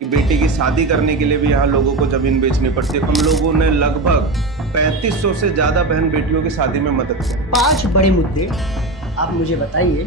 कि बेटी की शादी करने के लिए भी यहाँ लोगों को जमीन बेचनी पड़ती है। हम लोगों ने लगभग 3500 से ज्यादा बहन बेटियों की शादी में मदद की। 5 बड़े मुद्दे आप मुझे बताइए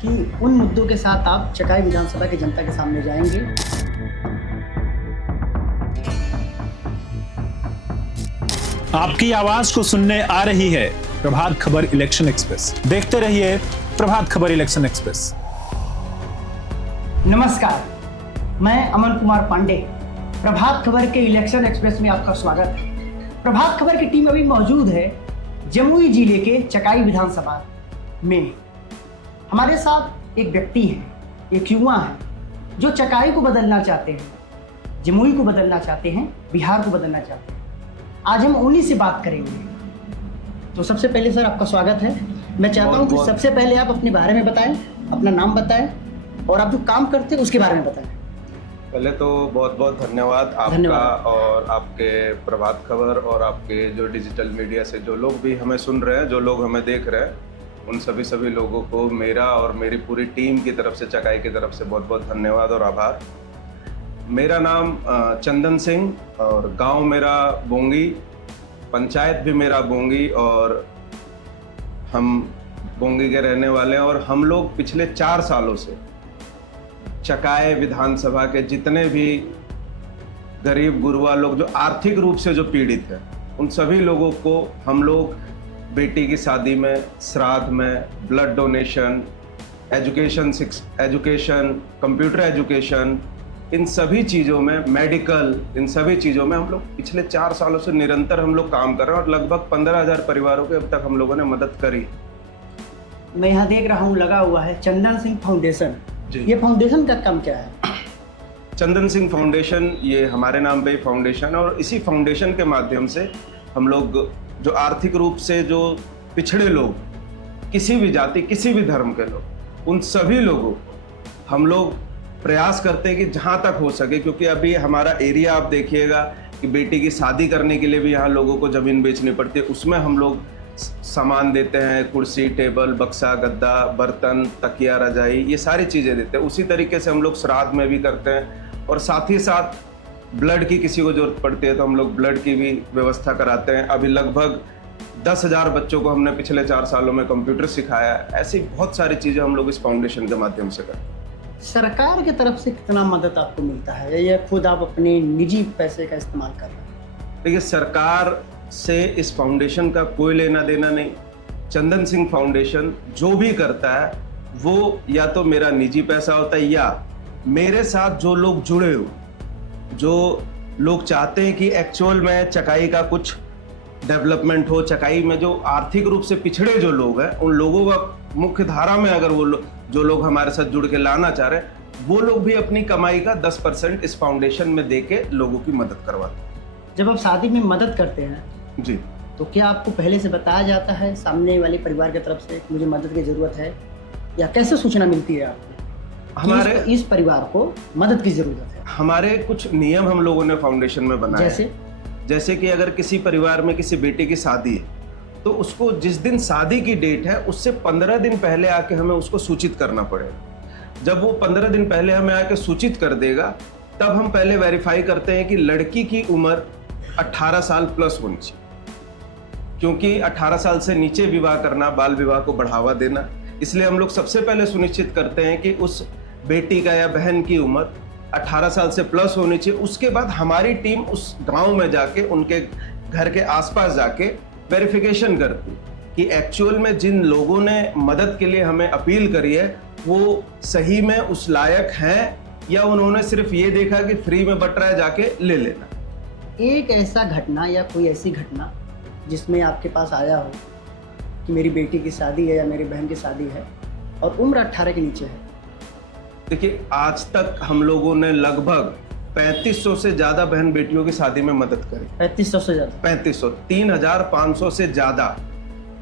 कि उन मुद्दों के साथ आप चकाई विधानसभा की जनता के सामने जाएंगे। आपकी आवाज को सुनने आ रही है प्रभात खबर इलेक्शन एक्सप्रेस। देखते रहिए प्रभात खबर इलेक्शन एक्सप्रेस। नमस्कार, मैं अमन कुमार पांडे। प्रभात खबर के इलेक्शन एक्सप्रेस में आपका स्वागत है। प्रभात खबर की टीम अभी मौजूद है जमुई जिले के चकाई विधानसभा में। हमारे साथ एक व्यक्ति है, एक युवा है जो चकाई को बदलना चाहते हैं, जमुई को बदलना चाहते हैं, बिहार को बदलना चाहते हैं। आज हम उन्हीं से बात करेंगे। तो सबसे पहले सर आपका स्वागत है। मैं चाहता हूं कि सबसे पहले आप अपने बारे में बताएं, अपना नाम बताएं और आप जो काम करते हैं उसके बारे में बताएं। पहले तो बहुत बहुत धन्यवाद आपका और आपके प्रभात खबर और आपके जो डिजिटल मीडिया से जो लोग भी हमें सुन रहे हैं, जो लोग हमें देख रहे हैं, उन सभी लोगों को मेरा और मेरी पूरी टीम की तरफ से, चकाई की तरफ से बहुत बहुत धन्यवाद और आभार। मेरा नाम चंदन सिंह और गांव मेरा बोंगी, पंचायत भी मेरा बोंगी और हम बोंगी के रहने वाले हैं। और हम लोग पिछले 4 सालों से चकाई विधानसभा के जितने भी गरीब गुरबा लोग जो आर्थिक रूप से जो पीड़ित हैं, उन सभी लोगों को हम लोग बेटी की शादी में, श्राद्ध में, blood donation, education, computer education, इन सभी चीज़ों में, मेडिकल, इन सभी चीज़ों में हम लोग पिछले 4 सालों से निरंतर हम लोग काम कर रहे हैं और लगभग 15,000 परिवारों के अब तक हम लोगों ने मदद करी। मैं यहाँ देख रहा हूँ लगा हुआ है चंदन सिंह फाउंडेशन। ये फाउंडेशन का काम क्या है? चंदन सिंह फाउंडेशन ये हमारे नाम पे ही फाउंडेशन है और इसी फाउंडेशन के माध्यम से हम लोग जो आर्थिक रूप से जो पिछड़े लोग, किसी भी जाति, किसी भी धर्म के लोग, उन सभी लोगों को हम लोग प्रयास करते हैं कि जहाँ तक हो सके, क्योंकि अभी हमारा एरिया आप देखिएगा कि बेटी की शादी करने के लिए भी यहाँ लोगों को ज़मीन बेचनी पड़ती है। उसमें हम लोग सामान देते हैं, कुर्सी, टेबल, बक्सा, गद्दा, बर्तन, तकिया, रजाई, ये सारी चीज़ें देते हैं। उसी तरीके से हम लोग श्राद्ध में भी करते हैं और साथ ही साथ ब्लड की किसी को ज़रूरत पड़ती है तो हम लोग ब्लड की भी व्यवस्था कराते हैं। अभी लगभग 10,000 बच्चों को हमने पिछले 4 सालों में कंप्यूटर सिखाया है। ऐसी बहुत सारी चीज़ें हम लोग इस फाउंडेशन के माध्यम से करते हैं। सरकार की तरफ से कितना मदद आपको मिलता है या खुद आप अपने निजी पैसे का इस्तेमाल कर रहे हैं? देखिए, सरकार से इस फाउंडेशन का कोई लेना देना नहीं। चंदन सिंह फाउंडेशन जो भी करता है वो या तो मेरा निजी पैसा होता है या मेरे साथ जो लोग जुड़े हो, जो लोग चाहते हैं कि एक्चुअल में चकाई का कुछ डेवलपमेंट हो, चकाई में जो आर्थिक रूप से पिछड़े जो लोग हैं, उन लोगों का मुख्य धारा में अगर वो जो लोग हमारे साथ जुड़ के लाना चाह रहे हैं, वो लोग भी अपनी कमाई का 10% इस फाउंडेशन में दे के लोगों की मदद करवाते हैं। जब आप शादी में मदद करते हैं जी, तो क्या आपको पहले से बताया जाता है सामने वाले परिवार की तरफ से मुझे मदद की जरूरत है, या कैसे सूचना मिलती है आपको हमारे इस परिवार को मदद की जरूरत है? हमारे कुछ नियम हम लोगों ने फाउंडेशन में बनाए। जैसे कि अगर किसी परिवार में किसी बेटे की शादी है तो उसको जिस दिन शादी की डेट है उससे 15 दिन पहले आके हमें उसको सूचित करना पड़ेगा। जब वो 15 दिन पहले हमें आके सूचित कर देगा तब हम पहले वेरीफाई करते हैं कि लड़की की उम्र 18 साल प्लस होनी चाहिए, क्योंकि 18 साल से नीचे विवाह करना बाल विवाह को बढ़ावा देना। इसलिए हम लोग सबसे पहले सुनिश्चित करते हैं कि उस बेटी का या बहन की उम्र 18 साल से प्लस होनी चाहिए। उसके बाद हमारी टीम उस गांव में जाके, उनके घर के आसपास जाके वेरिफिकेशन करती कि एक्चुअल में जिन लोगों ने मदद के लिए हमें अपील करी है वो सही में उस लायक हैं या उन्होंने सिर्फ ये देखा कि फ्री में बट रहा है, जाके ले लेना। एक ऐसा घटना या कोई ऐसी घटना जिसमें आपके पास आया हो कि मेरी बेटी की शादी है या मेरी बहन की शादी है और उम्र 18 के नीचे है? देखिए, आज तक हम लोगों ने लगभग 3500 से ज्यादा बहन बेटियों की शादी में मदद करी। 3500 से ज्यादा? 3500, 3500 से ज्यादा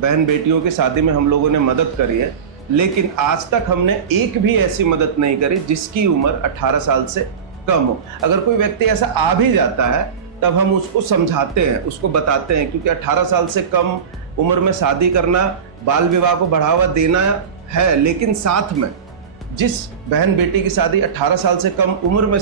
बहन बेटियों की शादी में हम लोगों ने मदद करी है। लेकिन आज तक हमने एक भी ऐसी मदद नहीं करी जिसकी उम्र 18 साल से कम हो। अगर कोई व्यक्ति ऐसा आ भी जाता है तब हम उसको समझाते हैं, उसको बताते हैं, क्योंकि 18 साल से कम उम्र में शादी करना बाल विवाह को बढ़ावा देना है, लेकिन साथ में जिस बहन बेटी की शादी 18 साल से कम उम्र में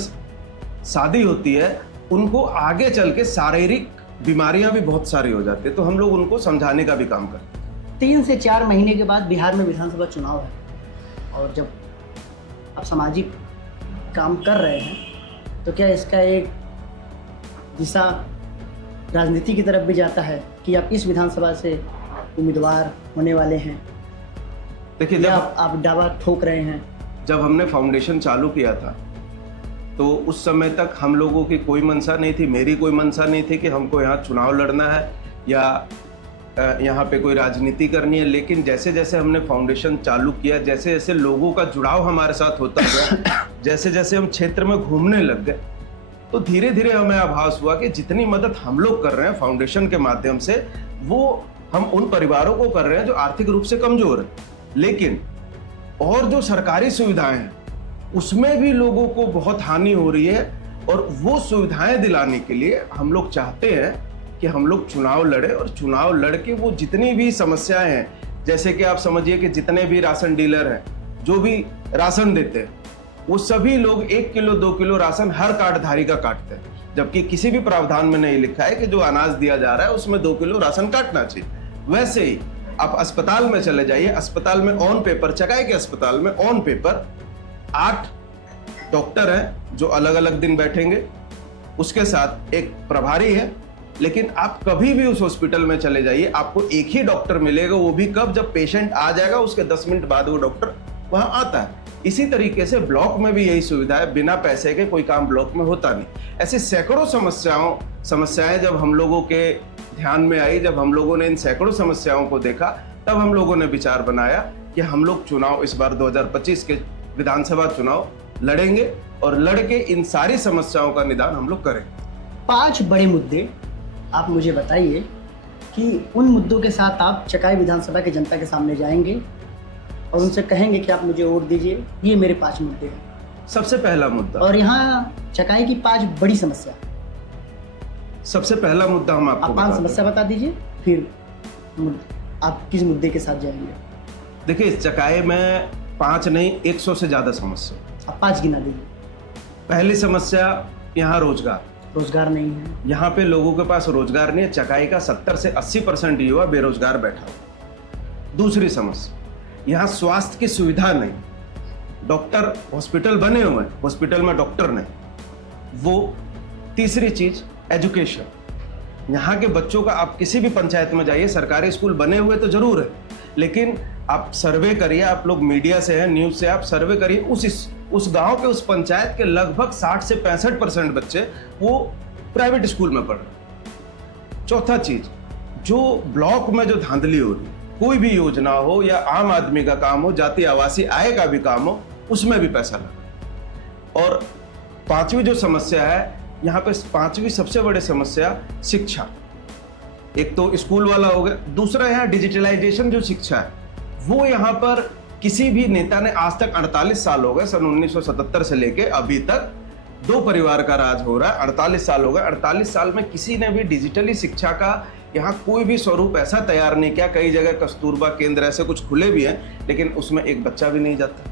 शादी होती है उनको आगे चल के शारीरिक बीमारियां भी बहुत सारी हो जाती है, तो हम लोग उनको समझाने का भी काम करते हैं। 3 से 4 महीने के बाद बिहार में विधानसभा चुनाव है, और जब आप सामाजिक काम कर रहे हैं तो क्या इसका एक दिशा राजनीति की तरफ भी जाता है कि आप इस विधानसभा से उम्मीदवार होने वाले हैं? देखिए, या जब आप दावा ठोक रहे हैं? जब हमने फाउंडेशन चालू किया था तो उस समय तक हम लोगों की कोई मंशा नहीं थी, मेरी कोई मंशा नहीं थी कि हमको यहाँ चुनाव लड़ना है या यहाँ पे कोई राजनीति करनी है। लेकिन जैसे जैसे हमने फाउंडेशन चालू किया, जैसे जैसे लोगों का जुड़ाव हमारे साथ होता गया, जैसे जैसे हम क्षेत्र में घूमने लग गए, तो धीरे धीरे हमें आभास हुआ कि जितनी मदद हम लोग कर रहे हैं फाउंडेशन के माध्यम से, वो हम उन परिवारों को कर रहे हैं जो आर्थिक रूप से कमजोर है। लेकिन और जो सरकारी सुविधाएं हैं उसमें भी लोगों को बहुत हानि हो रही है, और वो सुविधाएं दिलाने के लिए हम लोग चाहते हैं कि हम लोग चुनाव लड़े, और चुनाव लड़ के वो जितनी भी समस्याएं हैं, जैसे कि आप समझिए कि जितने भी राशन डीलर हैं जो भी राशन देते हैं, वो सभी लोग 1 किलो 2 किलो राशन हर कार्डधारी का काटते हैं, जबकि किसी भी प्रावधान में नहीं लिखा है कि जो अनाज दिया जा रहा है उसमें 2 किलो राशन काटना चाहिए। वैसे ही आप अस्पताल में चले जाइए, अस्पताल में ऑन पेपर, चकाई के अस्पताल में ऑन पेपर 8 डॉक्टर हैं जो अलग अलग दिन बैठेंगे, उसके साथ एक प्रभारी है। लेकिन आप कभी भी उस हॉस्पिटल में चले जाइए, आपको एक ही डॉक्टर मिलेगा, वो भी कब, जब पेशेंट आ जाएगा उसके 10 मिनट बाद वो डॉक्टर वहां आता है। इसी तरीके से ब्लॉक में भी यही सुविधा है, बिना पैसे के कोई काम ब्लॉक में होता नहीं। ऐसे सैकड़ों समस्याएं जब हम लोगों के ध्यान में आई, जब हम लोगों ने इन सैकड़ों समस्याओं को देखा, तब हम लोगों ने विचार बनाया कि हम लोग चुनाव इस बार 2025 के विधानसभा चुनाव लड़ेंगे, और लड़के इन सारी समस्याओं का निदान हम लोग करेंगे। 5 बड़े मुद्दे आप मुझे बताइए कि उन मुद्दों के साथ आप चकाई विधानसभा की जनता के सामने जाएंगे और उनसे कहेंगे कि आप मुझे वोट दीजिए, ये मेरे 5 मुद्दे हैं। सबसे पहला मुद्दा, और यहाँ चकाई की 5 बड़ी समस्या। सबसे पहला मुद्दा हम आपको आप 5 समस्या बता दीजिए, फिर आप किस मुद्दे के साथ जाएंगे? देखिए, इस चकाई में 5 नहीं 100 से ज्यादा समस्या। आप 5 गिना दीजिए। पहली समस्या यहाँ रोजगार नहीं है, यहाँ पे लोगों के पास रोजगार नहीं है। चकाई का 70 से 80% युवा बेरोजगार बैठा हुआ। दूसरी समस्या, यहाँ स्वास्थ्य की सुविधा नहीं, डॉक्टर हॉस्पिटल बने हुए हैं, हॉस्पिटल में डॉक्टर नहीं। वो तीसरी चीज एजुकेशन, यहाँ के बच्चों का आप किसी भी पंचायत में जाइए, सरकारी स्कूल बने हुए तो जरूर है, लेकिन आप सर्वे करिए, आप लोग मीडिया से हैं, न्यूज से आप सर्वे करिए, उस गांव के, उस पंचायत के लगभग 60 से 65% बच्चे वो प्राइवेट स्कूल में पढ़ रहे। चौथा चीज, जो ब्लॉक में जो धांधली हो रही, कोई भी योजना हो या आम आदमी का काम हो, जाति आवासीय आय का भी काम हो, उसमें भी पैसा लगा। और 5वीं जो समस्या है यहाँ पे, 5वीं सबसे बड़ी समस्या शिक्षा। एक तो स्कूल वाला हो गया, दूसरा यहाँ डिजिटलाइजेशन जो शिक्षा है, वो यहाँ पर किसी भी नेता ने आज तक 48 साल हो गए, सन 1977 से लेके अभी तक 2 परिवार का राज हो रहा है, 48 साल हो गए। 48 साल में किसी ने भी डिजिटली शिक्षा का यहाँ कोई भी स्वरूप ऐसा तैयार नहीं किया। कई जगह कस्तूरबा केंद्र ऐसे कुछ खुले भी हैं, लेकिन उसमें एक बच्चा भी नहीं जाता।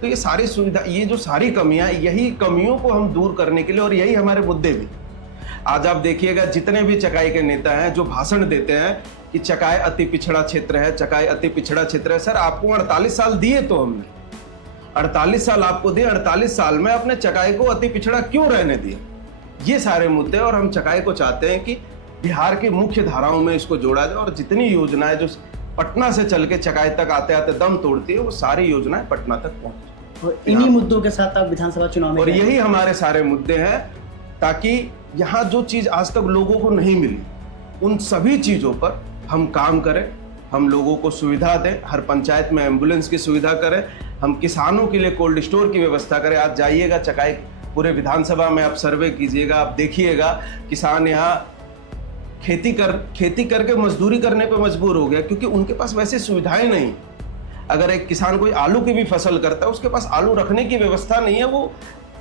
तो ये सारी सुविधा, ये जो सारी कमियां, यही कमियों को हम दूर करने के लिए, और यही हमारे मुद्दे भी। आज आप देखिएगा, जितने भी चकाई के नेता हैं जो भाषण देते हैं कि चकाई अति पिछड़ा क्षेत्र है, चकाई अति पिछड़ा क्षेत्र है। सर, आपको 48 साल दिए, तो हमने 48 साल आपको दिए, 48 साल में आपने चकाई को अति पिछड़ा क्यों रहने दिया? ये सारे मुद्दे, और हम चकाई को चाहते हैं कि बिहार की मुख्य धाराओं में इसको जोड़ा जाए, और जितनी योजनाएं जो पटना से चल के चकाई तक आते आते दम तोड़ती है, वो सारी योजनाएं पटना तक पहुंचे। इन्हीं मुद्दों के साथ आप विधानसभा चुनाव में, और यही हमारे सारे मुद्दे हैं, ताकि यहाँ जो चीज आज तक लोगों को नहीं मिली, उन सभी चीजों पर हम काम करें, हम लोगों को सुविधा दें, हर पंचायत में एम्बुलेंस की सुविधा करें, हम किसानों के लिए कोल्ड स्टोर की व्यवस्था करें। आज जाइएगा चकाई, पूरे विधानसभा में आप सर्वे कीजिएगा, आप देखिएगा किसान यहाँ खेती करके मजदूरी करने पे मजबूर हो गया, क्योंकि उनके पास वैसी सुविधाएं नहीं। अगर एक किसान कोई आलू की भी फसल करता है, उसके पास आलू रखने की व्यवस्था नहीं है, वो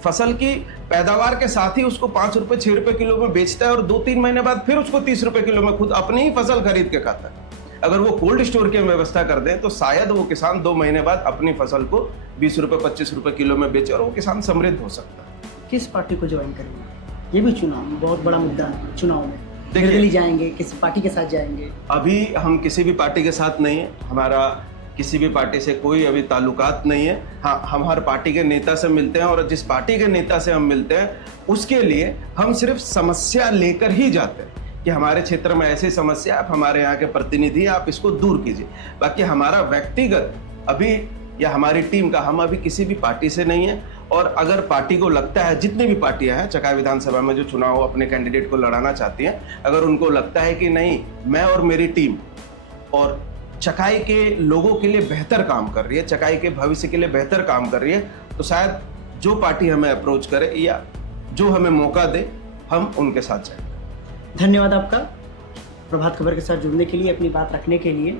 फसल की पैदावार के साथ ही उसको 5 रुपए 6 रुपए किलो में बेचता है, और 2-3 महीने बाद फिर उसको 30 रुपए किलो में खुद अपनी ही फसल खरीद के खाता है। अगर वो कोल्ड स्टोर की व्यवस्था कर दें, तो शायद वो किसान 2 महीने बाद अपनी फसल को 20 रुपए 25 रुपए किलो में बेचे, और वो किसान समृद्ध हो सकता है। किस पार्टी को ज्वाइन करेंगे? ये भी चुनाव में बहुत बड़ा मुद्दा है। चुनाव में देखिए- निर्दलीय जाएंगे, किस पार्टी के साथ जाएंगे? अभी हम किसी भी पार्टी के साथ नहीं है, हमारा किसी भी पार्टी से कोई अभी ताल्लुकात नहीं है। हाँ, हम हर पार्टी के नेता से मिलते हैं और जिस पार्टी के नेता से हम मिलते हैं उसके लिए हम सिर्फ समस्या लेकर ही जाते हैं कि हमारे क्षेत्र में ऐसी समस्या, आप हमारे यहाँ के प्रतिनिधि, आप इसको दूर कीजिए। बाकी हमारा व्यक्तिगत अभी या हमारी टीम का हम अभी किसी भी पार्टी से नहीं है। और अगर पार्टी को लगता है, जितनी भी पार्टियां हैं चकाई विधानसभा में जो चुनाव अपने कैंडिडेट को लड़ाना चाहती हैं, अगर उनको लगता है कि नहीं, मैं और मेरी टीम और चकाई के लोगों के लिए बेहतर काम कर रही है, चकाई के भविष्य के लिए बेहतर काम कर रही है, तो शायद जो पार्टी हमें अप्रोच करे या जो हमें मौका दे, हम उनके साथ जाएंगे। धन्यवाद आपका प्रभात खबर के साथ जुड़ने के लिए, अपनी बात रखने के लिए।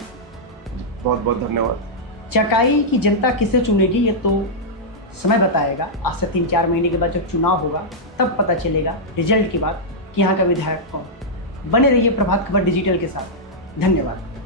बहुत बहुत धन्यवाद। चकाई की जनता किसे चुनेगी ये तो समय बताएगा। आज से 3-4 महीने के बाद जब चुनाव होगा तब पता चलेगा रिजल्ट के बाद कि यहाँ का विधायक कौन। बने रहिए प्रभात खबर डिजिटल के साथ। धन्यवाद।